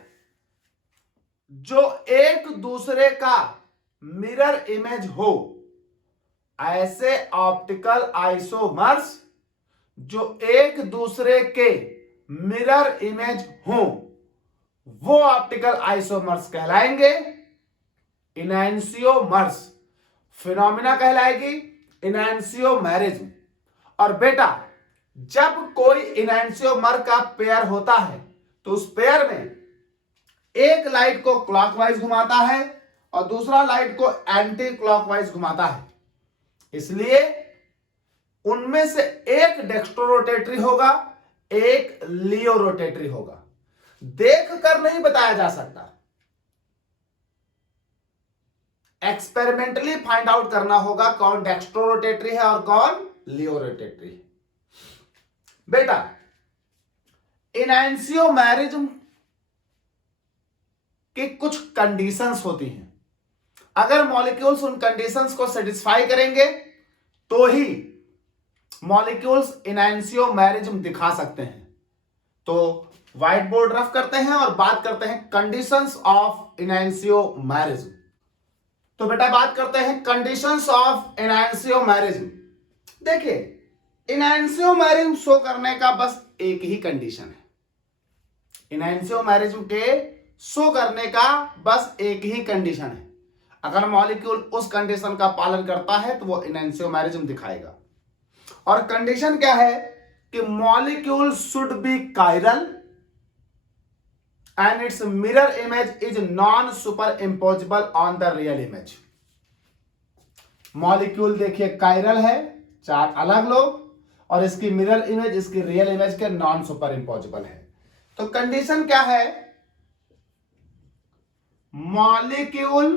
जो एक दूसरे का मिरर इमेज हो, ऐसे ऑप्टिकल आइसोमर्स जो एक दूसरे के मिरर इमेज हो, वो ऑप्टिकल आइसोमर्स कहलाएंगे इनैंसियोमर्स। फिनोमिना कहलाएगी इनैंसियोमेरिज्म। और बेटा, जब कोई इनैंसियोमर का पेयर होता है तो उस पेयर में एक लाइट को क्लॉकवाइज घुमाता है और दूसरा लाइट को एंटी क्लॉकवाइज घुमाता है, इसलिए उनमें से एक डेक्स्ट्रोरोटेटरी होगा, एक लियोरोटेटरी होगा। देख कर नहीं बताया जा सकता, एक्सपेरिमेंटली फाइंड आउट करना होगा कौन डेक्स्ट्रोरोटेटरी है और कौन लियोरोटेटरी है। बेटा, इनैंसियोमेरिज्म की कुछ कंडीशंस होती हैं, अगर मॉलिक्यूल्स उन कंडीशंस को सेटिस्फाई करेंगे तो ही मॉलिक्यूल्स इनैंसियोमेरिज्म दिखा सकते हैं। तो व्हाइट बोर्ड रफ करते हैं और बात करते हैं कंडीशंस ऑफ इनैंसियोमेरिज्म। तो बेटा बात करते हैं कंडीशंस ऑफ इनैंसियोमेरिज्म। देखिए, इनैंसियोमेरिज्म शो करने का बस एक ही कंडीशन है, इनैंसियोमेरिज्म के शो करने का बस एक ही कंडीशन है। अगर मॉलिक्यूल उस कंडीशन का पालन करता है तो वो इनैंसियोमेरिज्म दिखाएगा। और कंडीशन क्या है कि molecule should be chiral and it's mirror image is non super imposable on the real image. Molecule देखिए कायरल है, चार अलग लोग, और इसकी मिरर इमेज इसकी रियल इमेज के नॉन सुपर इम्पोजिबल है। तो कंडीशन क्या है, molecule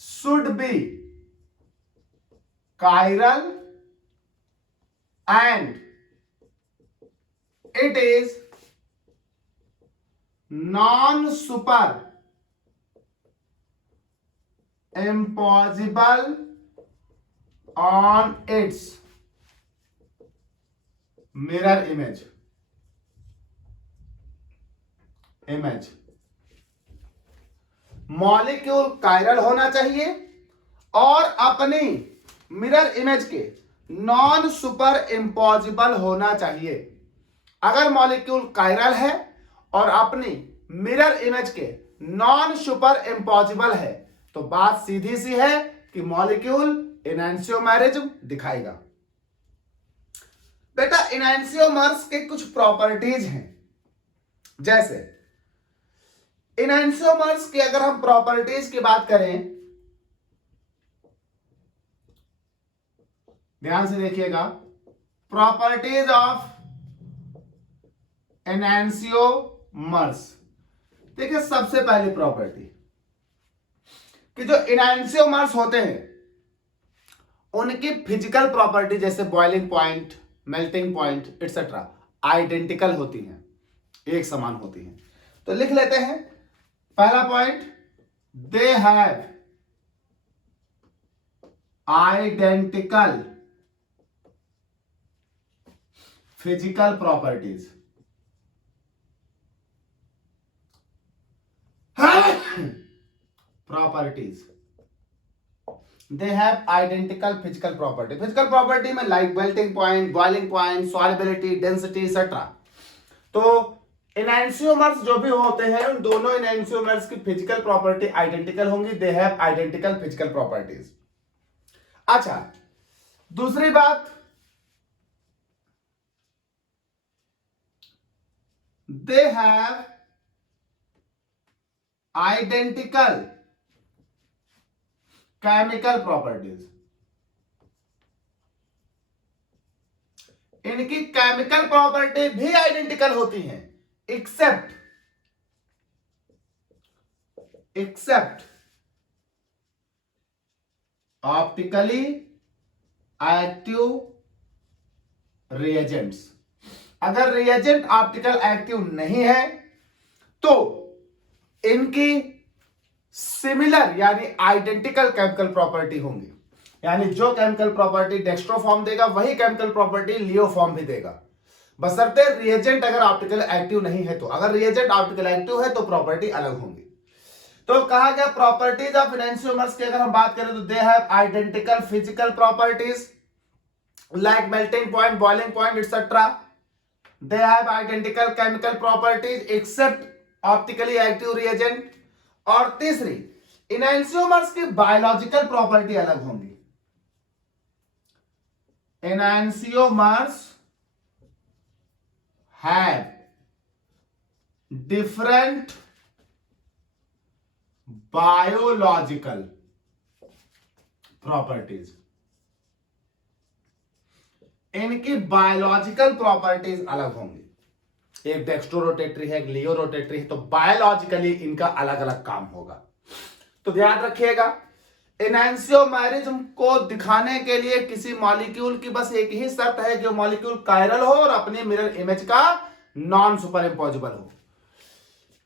should be chiral and it is non-super impossible on its mirror image। Molecule chiral होना चाहिए और अपनी मिरर इमेज के नॉन सुपर इम्पॉसिबल होना चाहिए। अगर मॉलिक्यूल कायरल है और अपनी मिरर इमेज के नॉन सुपर इम्पॉसिबल है तो बात सीधी सी है कि मॉलिक्यूल इनैंसियोमेरिज्म दिखाएगा। बेटा, इनैंसियोमर्स के कुछ प्रॉपर्टीज हैं, जैसे इनैंसियोमर्स की अगर हम प्रॉपर्टीज की बात करें, ध्यान से देखिएगा, प्रॉपर्टीज ऑफ एनैंसियोमर्स। देखिए, सबसे पहली प्रॉपर्टी, कि जो इनैंसियोमर्स होते हैं उनकी फिजिकल प्रॉपर्टी जैसे boiling point, melting point etcetera identical होती हैं, एक समान होती हैं। तो लिख लेते हैं पहला point, they have identical physical properties. Properties, they have identical physical property. Physical property में like melting point, boiling point, solubility, density etcetera. तो इनैंसियोमर्स जो भी होते हैं उन दोनों इनैंसियोमर्स की फिजिकल प्रॉपर्टी आइडेंटिकल होंगी, दे हैव आइडेंटिकल फिजिकल प्रॉपर्टीज। अच्छा, दूसरी बात, दे हैव आइडेंटिकल केमिकल प्रॉपर्टीज। इनकी केमिकल प्रॉपर्टी भी आइडेंटिकल होती हैं एक्सेप्ट ऑप्टिकली एक्टिव रिएजेंट्स। अगर रिएजेंट ऑप्टिकल एक्टिव नहीं है तो इनकी सिमिलर यानी आइडेंटिकल केमिकल प्रॉपर्टी होंगी। यानी जो केमिकल प्रॉपर्टी डेक्स्ट्रोफॉर्म देगा वही केमिकल प्रॉपर्टी लियोफॉर्म भी देगा, बशर्ते रिएजेंट अगर ऑप्टिकल एक्टिव नहीं है तो। अगर रिएजेंट ऑप्टिकल एक्टिव है तो प्रॉपर्टी अलग होंगी। तो कहा गया प्रॉपर्टीज ऑफ इनैंसियोमर्स की अगर हम बात करें तो they have identical physical properties like melting point, boiling point etcetera. They have identical chemical properties except optically active reagent. और तीसरी, इनैंसियोमर्स की बायोलॉजिकल प्रॉपर्टी अलग होंगी। Enantiomers have different biological properties. इनकी बायोलॉजिकल प्रॉपर्टीज अलग होंगी। एक डेक्स्ट्रोरोटेटरी है, एक लियो रोटेटरी है, तो बायोलॉजिकली इनका अलग अलग काम होगा। तो ध्यान रखिएगा, एनांसियोमेरिज्म को दिखाने के लिए किसी मॉलिक्यूल की बस एक ही शर्त है कि मॉलिक्यूल कायरल हो और अपने मिरर इमेज का नॉन सुपर इंपोजिबल हो।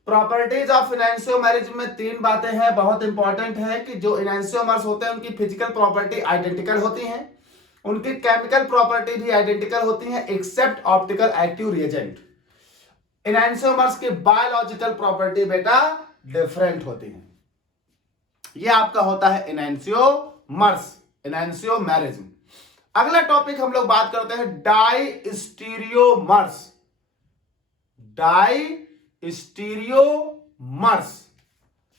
प्रॉपर्टीज ऑफ एनांसियोमेरिज्म में तीन बातें हैं, बहुत इंपॉर्टेंट है कि जो एनांसियोमर्स होते हैं उनकी फिजिकल प्रॉपर्टी आइडेंटिकल होती हैं, उनकी केमिकल प्रॉपर्टी भी आइडेंटिकल होती है एक्सेप्ट ऑप्टिकल एक्टिव रिएजेंट। एनांसियोमर्स की बायोलॉजिकल प्रॉपर्टी बेटा डिफरेंट होती है। यह आपका होता है एनांसियोमर्स, एनांसियोमेरिज्म। अगला टॉपिक हम लोग बात करते हैं डाइस्टीरियोमर्स। डाइस्टीरियोमर्स,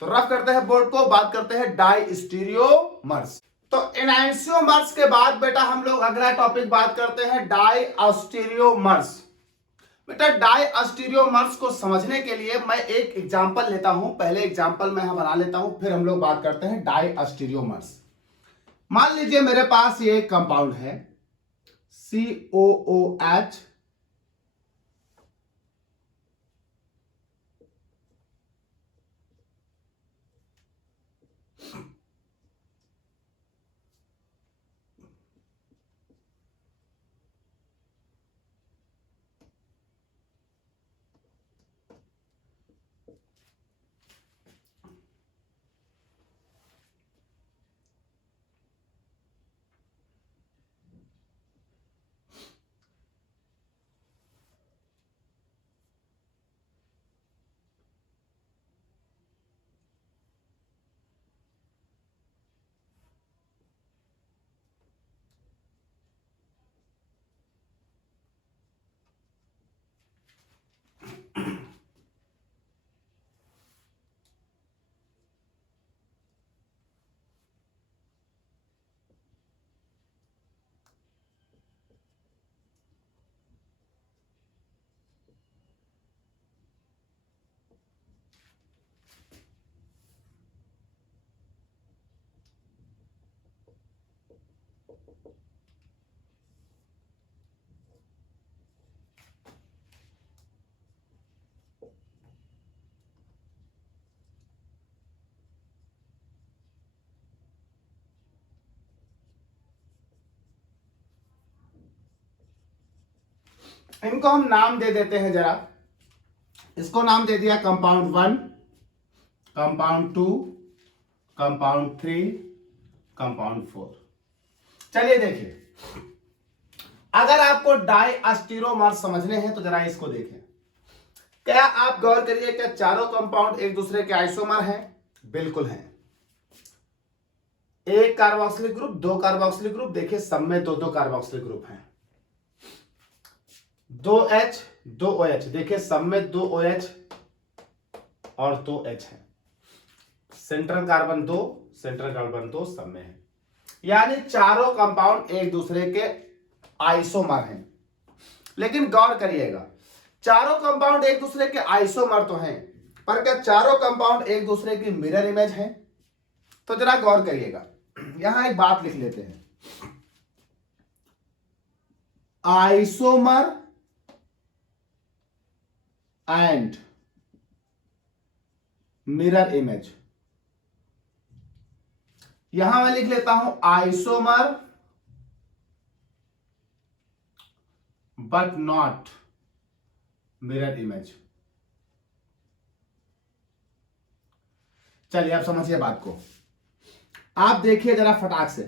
तो रफ करते हैं बोर्ड को, बात करते हैं डाइस्टीरियोमर्स। तो एनांसियोमर्स के बाद बेटा हम लोग अगला टॉपिक बात करते हैं डाइस्टीरियोमर्स। बेटा डाइस्टीरियोमर्स को समझने के लिए मैं एक एग्जांपल लेता हूं, पहले एग्जांपल मैं बना लेता हूं, फिर हम लोग बात करते हैं डाइस्टीरियोमर्स। मान लीजिए मेरे पास ये एक कंपाउंड है COOH, इनको हम नाम दे देते हैं जरा। इसको नाम दे दिया कंपाउंड 1, कंपाउंड 2, कंपाउंड 3, कंपाउंड 4। चलिए देखिए, अगर आपको डाइस्टीरोमर्स समझने हैं तो जरा इसको देखें। क्या आप गौर करिए, क्या चारों कंपाउंड एक दूसरे के आइसोमर हैं? बिल्कुल हैं। एक कार्बोक्सिलिक ग्रुप, दो कार्बोक्सिलिक ग्रुप, देखिए सब में दो दो कार्बोक्सिलिक ग्रुप हैं। 2H 2OH, देखिए सब में 2OH और 2H है। सेंट्रल कार्बन 2, सेंट्रल कार्बन 2 सब में है, यानी चारों कंपाउंड एक दूसरे के आइसोमर हैं। लेकिन गौर करिएगा, चारों कंपाउंड एक दूसरे के आइसोमर तो हैं, पर क्या चारों कंपाउंड एक दूसरे की मिरर इमेज हैं? तो जरा गौर करिएगा, यहां एक बात लिख लेते हैं, आइसोमर एंड मिरर इमेज। यहां मैं लिख लेता हूं isomer but not mirror image. चलिए अब समझिए बात को, आप देखिए जरा फटाक से,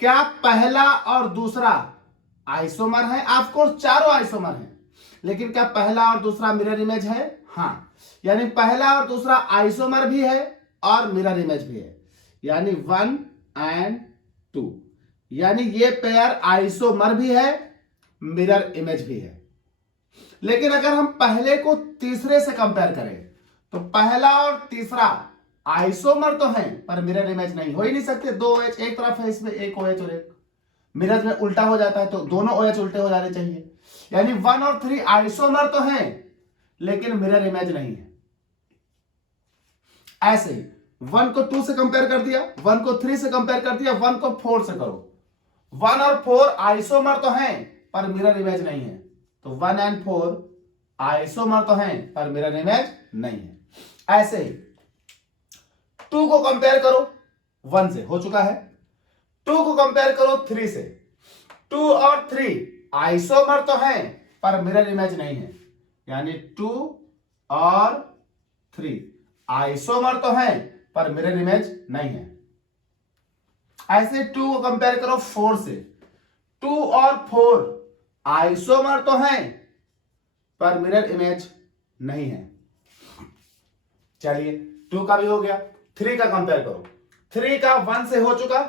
क्या पहला और दूसरा आइसोमर है? आपको चारों आइसोमर हैं, लेकिन क्या पहला और दूसरा मिरर इमेज है? हाँ, यानी पहला और दूसरा आइसोमर भी है और मिरर इमेज भी है, यानी 1 and 2, यानी ये पेयर आइसोमर भी है, मिरर इमेज भी है। लेकिन अगर हम पहले को तीसरे से कंपेयर करें तो पहला और तीसरा आइसोमर तो हैं पर मिरर इमेज नहीं, हो ही नहीं सकते। 2OH एक तरफ है, इसमें एक OH और एक, मिरर में उल्टा हो जाता है तो दोनों OH उल्टे हो जाने चाहिए, यानी 1 और 3 आइसोमर तो हैं लेकिन मिरर इमेज नहीं है। ऐसे ही 1 को 2 से कंपेयर कर दिया, 1 को 3 से कंपेयर कर दिया, 1 को 4 से करो, 1 और 4 आइसोमर तो हैं पर मिरर इमेज नहीं है, तो 1 and 4 आइसोमर तो हैं पर मिरर इमेज नहीं है। ऐसे ही 2 को कंपेयर करो 1 से, हो चुका है। 2 को कंपेयर करो 3 से, 2 और 3 आइसोमर तो हैं पर मिरर इमेज नहीं है, यानी 2 और 3 आइसोमर तो हैं पर मिरर इमेज नहीं है। ऐसे 2 को कंपेयर करो 4 से, 2 और 4 आइसोमर तो हैं पर मिरर इमेज नहीं है। चलिए 2 का भी हो गया, 3 का कंपेयर करो, 3 का 1 से हो चुका,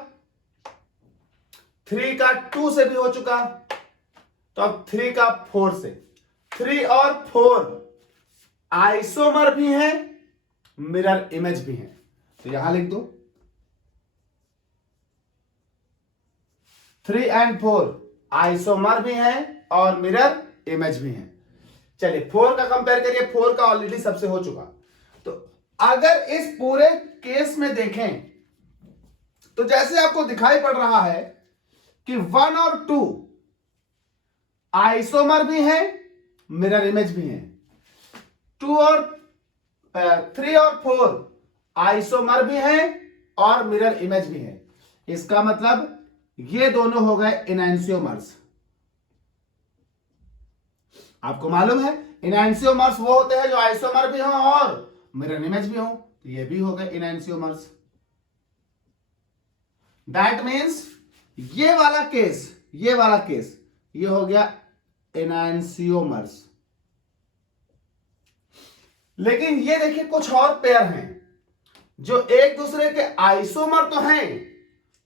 3 का 2 से भी हो चुका, तो अब 3 का 4 से, 3 और 4 आइसोमर भी हैं, मिरर इमेज भी हैं, तो यहां लिख दो 3 and 4 आइसोमर भी हैं और मिरर इमेज भी हैं। चलिए 4 का कंपेयर करिए, 4 का ऑलरेडी सबसे हो चुका। तो अगर इस पूरे केस में देखें तो जैसे आपको दिखाई पड़ रहा है कि 1 और 2 आइसोमर भी हैं, मिरर इमेज भी हैं, 3 और 4 आइसोमर भी हैं और मिरर इमेज भी हैं। इसका मतलब ये दोनों हो गए इनैंसियोमर्स। आपको मालूम है इनैंसियोमर्स वो होते हैं जो आइसोमर भी हो और मिरर इमेज भी हो, तो ये भी हो गए इनैंसियोमर्स। दैट मीन्स ये वाला केस ये हो गया इनैंसियोमर्स। लेकिन ये देखिए कुछ और पेयर हैं जो एक दूसरे के आइसोमर तो हैं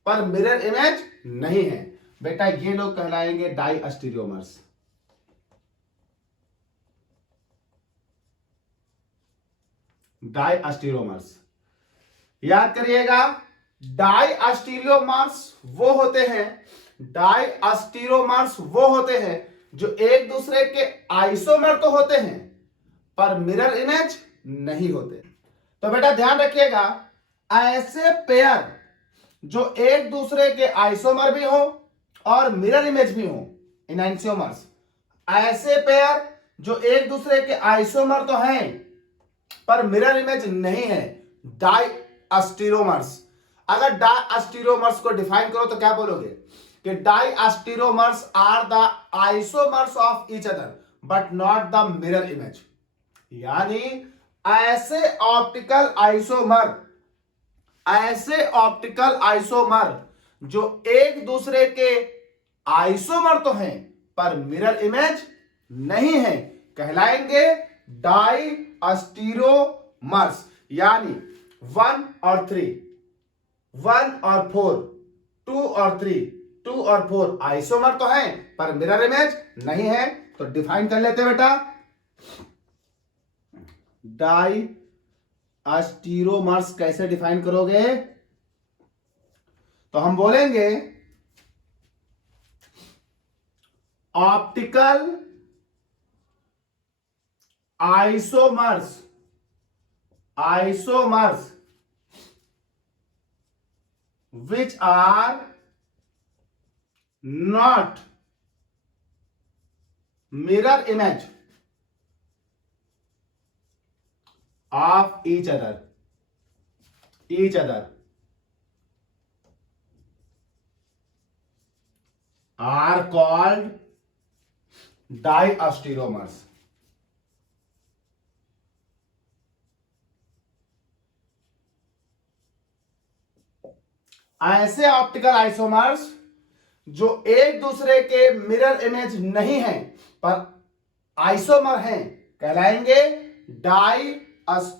पर मिरर इमेज नहीं है। बेटा ये लोग कहलाएंगे डाइस्टीरियोमर्स। डाइस्टीरियोमर्स याद करिएगा, डाइस्टीरियोमर्स वो होते हैं जो एक दूसरे के आइसोमर तो होते हैं पर मिरर इमेज नहीं होते। तो बेटा ध्यान रखिएगा, ऐसे पेयर जो एक दूसरे के आइसोमर भी हो और मिरर इमेज भी हो, इनैंसियोमर्स। ऐसे पेयर जो एक दूसरे के आइसोमर तो हैं पर मिरर इमेज नहीं है, डाइस्टीरियोमर्स। अगर डाइस्टीरियोमर्स को डिफाइन करो तो क्या बोलोगे? कि diastereomers are the isomers of each other but not the mirror image. यानी ऐसे ऑप्टिकल आइसोमर जो एक दूसरे के आइसोमर तो हैं पर मिरर इमेज नहीं है, कहलाएंगे डाइस्टीरोमर्स। यानी 1 और 3, 1 और 4, 2 और 3, 2 और 4 आइसोमर तो हैं पर मिरर इमेज नहीं है। तो डिफाइन कर लेते बेटा, डाइस्टीरोमर्स कैसे डिफाइन करोगे? तो हम बोलेंगे optical isomers which are not mirror image of each other are called diastereomers। ऐसे ऑप्टिकल आइसोमर्स जो एक दूसरे के मिरर इमेज नहीं है पर आइसोमर हैं, कहलाएंगे डाइस्टीरोमर्स।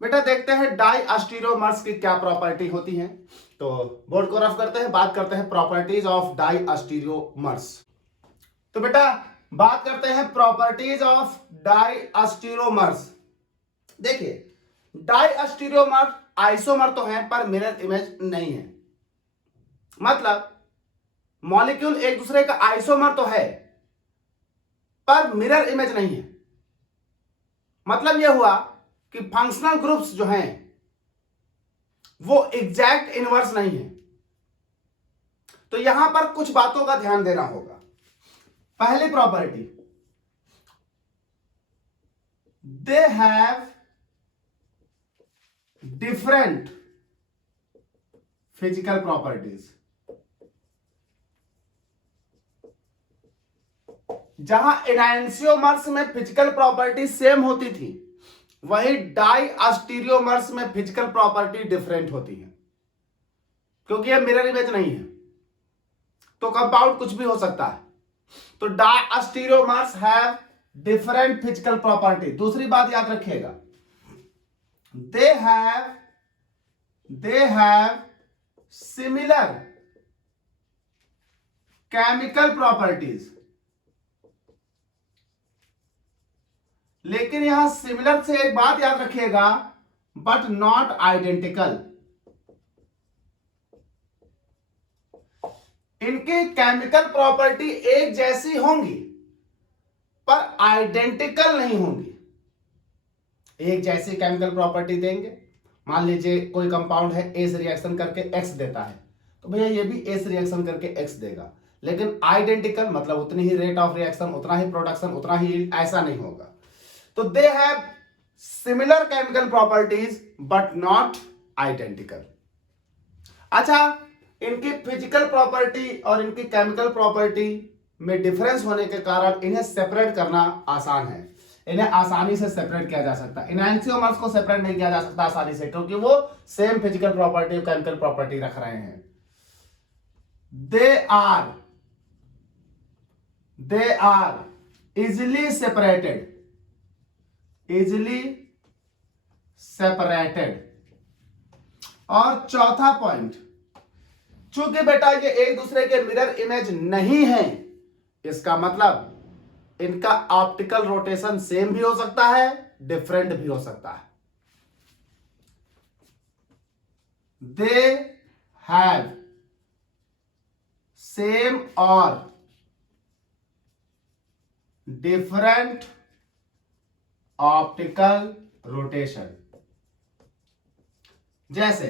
बेटा देखते हैं डाइस्टीरोमर्स की क्या प्रॉपर्टी होती है। तो बोर्ड को रफ करते हैं, बात करते हैं प्रॉपर्टीज ऑफ डाइस्टीरोमर्स। तो बेटा बात करते हैं प्रॉपर्टीज ऑफ डाइस्टीरोमर्स। देखिए डाइस्टीरोमर आइसोमर तो हैं पर मिरर इमेज नहीं है। मतलब मॉलिक्यूल एक दूसरे का आइसोमर तो है पर मिरर इमेज नहीं है। मतलब यह हुआ कि फंक्शनल ग्रुप्स जो हैं वो एग्जैक्ट इनवर्स नहीं है। तो यहां पर कुछ बातों का ध्यान देना होगा। पहली property, they have different physical properties. जहां एनांसियोमर्स में फिजिकल प्रॉपर्टी सेम होती थी वही डाइस्टीरियोमर्स में फिजिकल प्रॉपर्टी डिफरेंट होती है, क्योंकि यह मिरर इमेज नहीं है तो कंपाउंड कुछ भी हो सकता है। तो डाइस्टीरियोमर्स हैव डिफरेंट फिजिकल प्रॉपर्टी। दूसरी बात याद रखिएगा, they have similar chemical properties। लेकिन यहां सिमिलर से एक बात याद रखिएगा, बट नॉट आइडेंटिकल। इनकी केमिकल प्रॉपर्टी एक जैसी होंगी पर आइडेंटिकल नहीं होंगी। एक जैसी केमिकल प्रॉपर्टी देंगे, मान लीजिए कोई कंपाउंड है एस रिएक्शन करके एक्स देता है तो भैया ये भी एस रिएक्शन करके एक्स देगा, लेकिन आइडेंटिकल मतलब उतनी ही रेट ऑफ रिएक्शन, उतना ही प्रोडक्शन, उतना ही yield, ऐसा नहीं होगा। तो they have similar chemical properties but not identical. अच्छा, इनकी फिजिकल प्रॉपर्टी और इनकी केमिकल प्रॉपर्टी में डिफरेंस होने के कारण इन्हें सेपरेट करना आसान है। इन्हें आसानी से सेपरेट किया जा सकता है। एनांसियोमर्स को सेपरेट नहीं किया जा सकता आसानी से, क्योंकि वो सेम फिजिकल प्रॉपर्टी और केमिकल प्रॉपर्टी रख रहे हैं। They are easily separated. और चौथा पॉइंट, चूंकि बेटा ये एक दूसरे के मिरर इमेज नहीं है, इसका मतलब इनका ऑप्टिकल रोटेशन सेम भी हो सकता है, डिफरेंट भी हो सकता है। दे हैव सेम और डिफरेंट ऑप्टिकल रोटेशन। जैसे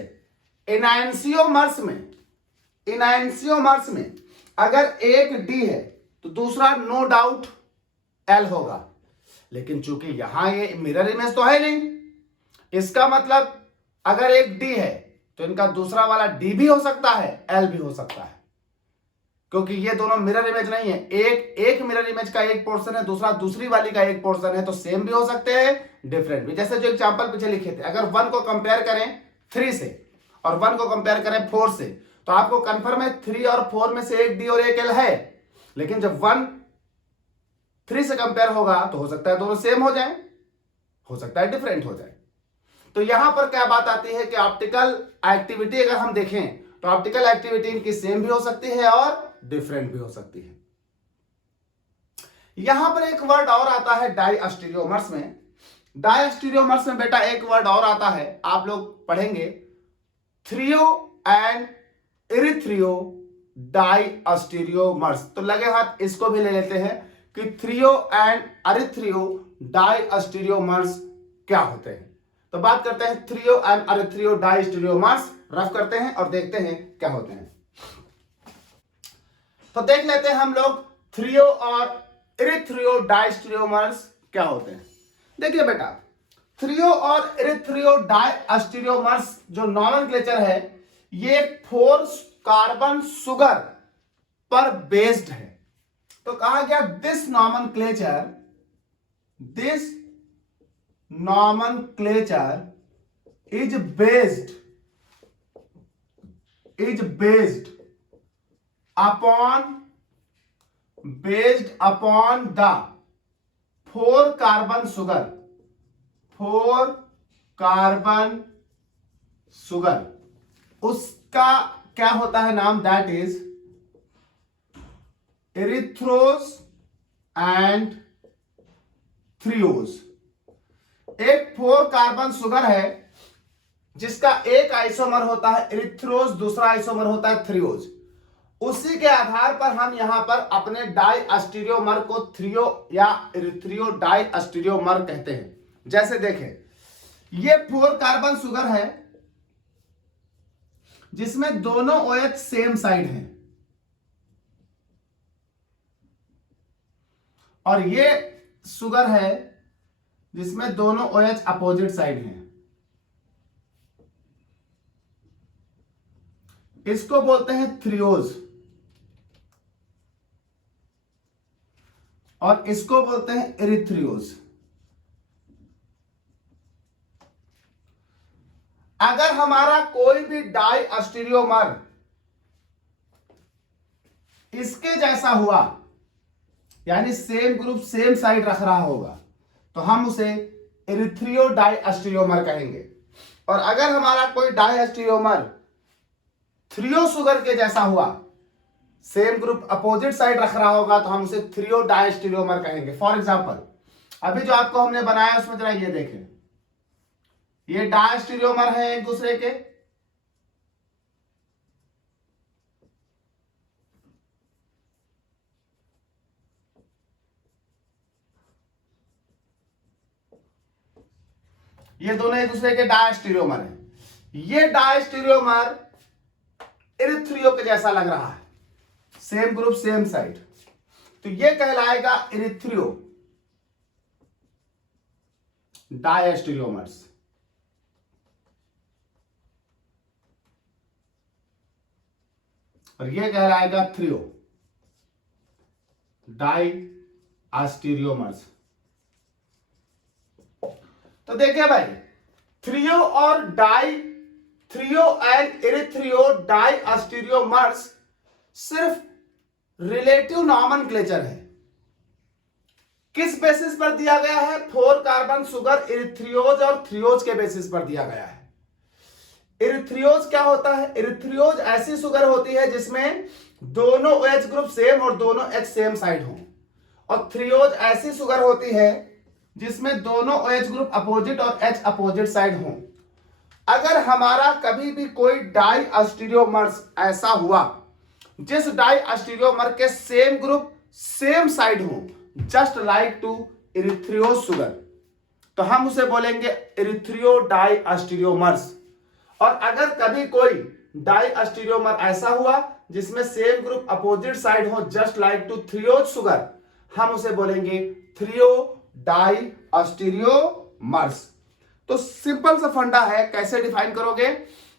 एनांसियोमर्स में अगर एक डी है तो दूसरा नो डाउट एल होगा, लेकिन चूंकि यहां ये मिरर इमेज तो है नहीं, इसका मतलब अगर एक डी है तो इनका दूसरा वाला डी भी हो सकता है, एल भी हो सकता है, क्योंकि ये दोनों मिरर इमेज नहीं है। एक मिरर इमेज का एक पोर्शन है, दूसरा दूसरी वाली का एक पोर्शन है, तो सेम भी हो सकते हैं, डिफरेंट भी। जैसे जो एग्जांपल पीछे लिखे थे, अगर 1 को कंपेयर करें 3 से और 1 को कंपेयर करें 4 से, तो आपको कंफर्म है 3 और 4 में से एक डी और एक एल है। लेकिन जब 1 3 से कंपेयर होगा तो हो सकता है दोनों सेम हो जाए, हो सकता है डिफरेंट हो जाए। तो यहां पर क्या बात आती है कि ऑप्टिकल एक्टिविटी अगर हम देखें तो ऑप्टिकल एक्टिविटी इनकी सेम भी हो सकती है और डिफरेंट भी हो सकती है। यहां पर एक वर्ड और आता है डायस्टीरियोमर्स में। डायस्टीरियोमर्स में बेटा एक वर्ड और आता है, आप लोग पढ़ेंगे, थ्रियो एंड इरिथ्रियो डायस्टीरियोमर्स। तो लगे हाथ इसको भी ले लेते हैं कि थ्रियो एंड अरिथ्रियो डायस्टीरियोमर्स क्या होते हैं। तो बात करते हैं थ्रियो एंड अरिथ्रियो डायस्टीरियोमर्स, रफ करते हैं और देखते हैं क्या होते हैं। तो देख लेते हैं हम लोग थ्रियो और इरिथ्रियो डायस्टीरियोमर्स क्या होते हैं। देखिए बेटा, थ्रियो और इरिथ्रियो डायस्टीरियोमर्स जो नॉमेनक्लेचर है, ये 4 कार्बन शुगर पर बेस्ड है। तो कहा गया this nomenclature is based upon the 4 carbon sugar, उसका क्या होता है नाम, दैट इज इरिथ्रोज एंड थ्रियोज। एक 4 कार्बन शुगर है जिसका एक आइसोमर होता है इरिथ्रोज, दूसरा आइसोमर होता है थ्रियोज। उसी के आधार पर हम यहां पर अपने डायस्टीरियोमर को थ्रियो या इरिथ्रियो डायस्टीरियोमर कहते हैं। जैसे देखें, ये 4 कार्बन शुगर है जिसमें दोनों OH सेम साइड हैं, और ये शुगर है जिसमें दोनों OH अपोजिट साइड हैं। इसको बोलते हैं थ्रियोज और इसको बोलते हैं इरिथ्रियोज। अगर हमारा कोई भी डायस्टीरियोमर इसके जैसा हुआ, यानी सेम ग्रुप सेम साइड रख रहा होगा, तो हम उसे इरिथ्रियो डायस्टीरियोमर कहेंगे। और अगर हमारा कोई डायस्टीरियोमर थ्रियो शुगर के जैसा हुआ, सेम ग्रुप अपोजिट साइड रख रहा होगा, तो हम उसे थ्रियो डायस्टीरियोमर कहेंगे। फॉर एग्जांपल, अभी जो आपको हमने बनाया उसमें जरा ये देखें, ये डायस्टीरियोमर है एक दूसरे के, ये दोनों एक दूसरे के डायस्टीरियोमर हैं। ये डायस्टीरियोमर इरिथ्रियो के जैसा लग रहा है, सेम ग्रुप सेम साइड, तो ये कहलाएगा इरिथ्रियो डायस्टीरियोमर्स। और ये कहलाएगा थ्रियो डायस्टीरियोमर्स। तो देखिए भाई, थ्रियो एंड इरिथ्रियो डायस्टीरियोमर्स सिर्फ रिलेटिव नॉमेनक्लेचर है। किस बेसिस पर दिया गया है? 4 कार्बन शुगर इरिथ्रियोज और थ्रियोज के बेसिस पर दिया गया है। इरिथ्रियोज क्या होता है? इरिथ्रियोज ऐसी शुगर होती है जिसमें दोनों OH ग्रुप सेम और दोनों H सेम साइड हो, और थ्रियोज ऐसी शुगर होती है जिसमें दोनों OH ग्रुप अपोजिट और H अपोजिट साइड हो। अगर हमारा कभी भी कोई डायस्टीरियोमर्स ऐसा हुआ जिस डायस्टीरियोमर के सेम ग्रुप सेम साइड हो, जस्ट लाइक टू इरिथ्रियोज शुगर, तो हम उसे बोलेंगे इरिथ्रियो डायस्टीरियोमर्स। और अगर कभी कोई डायस्टीरियोमर ऐसा हुआ जिसमें सेम ग्रुप अपोजिट साइड हो, जस्ट लाइक टू थ्रियोज शुगर, हम उसे बोलेंगे थ्रियो डायस्टीरियोमर्स। तो सिंपल सा फंडा है, कैसे डिफाइन करोगे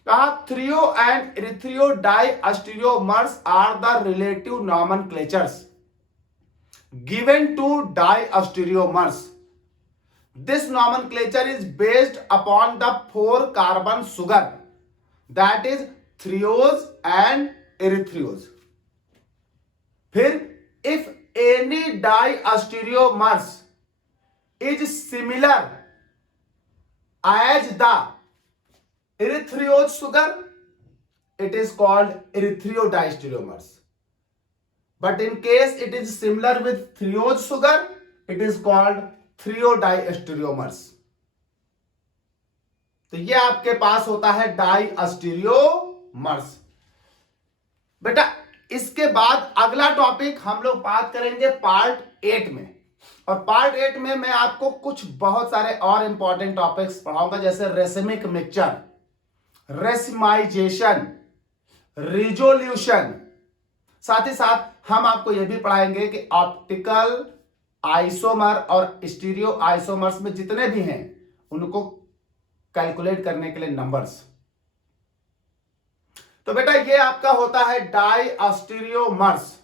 कहा threo and erythro diastereomers are the relative nomenclatures given to diastereomers. This nomenclature is based upon the 4 carbon sugar, that is threose and erythriose. फिर if any diastereomers is similar as the erythriose sugar, it is called erythriodiastereomers. But in case it is similar with threose sugar, it is called threodiastereomers. तो ये आपके पास होता है डाइस्टेरियोमर्स। बेटा इसके बाद अगला टॉपिक हम लोग बात करेंगे पार्ट 8 में, और पार्ट 8 में मैं आपको कुछ बहुत सारे और इंपॉर्टेंट टॉपिक्स पढ़ाऊंगा, जैसे रेसिमिक मिक्सचर, रेसिमाइजेशन, रिजोल्यूशन। साथ ही साथ हम आपको यह भी पढ़ाएंगे कि ऑप्टिकल आइसोमर और स्टीरियो आइसोमर्स में जितने भी हैं उनको कैलकुलेट करने के लिए नंबर्स। तो बेटा ये आपका होता है डाइस्टेरियोमर्स।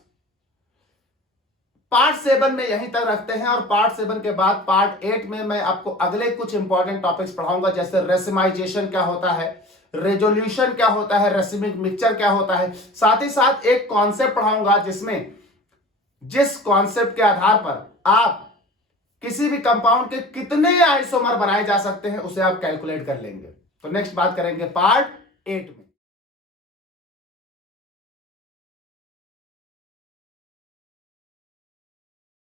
पार्ट 7 में यहीं तक रखते हैं, और पार्ट 7 के बाद पार्ट 8 में मैं आपको अगले कुछ इंपॉर्टेंट टॉपिक्स पढ़ाऊंगा, जैसे रेसिमाइजेशन क्या होता है, रेजोल्यूशन क्या होता है, रेसिमिक मिक्सचर क्या होता है। साथ ही साथ एक कॉन्सेप्ट पढ़ाऊंगा जिस कॉन्सेप्ट के आधार पर आप किसी भी कंपाउंड के कितने आइसोमर बनाए जा सकते हैं उसे आप कैलकुलेट कर लेंगे। तो नेक्स्ट बात करेंगे पार्ट 8 में।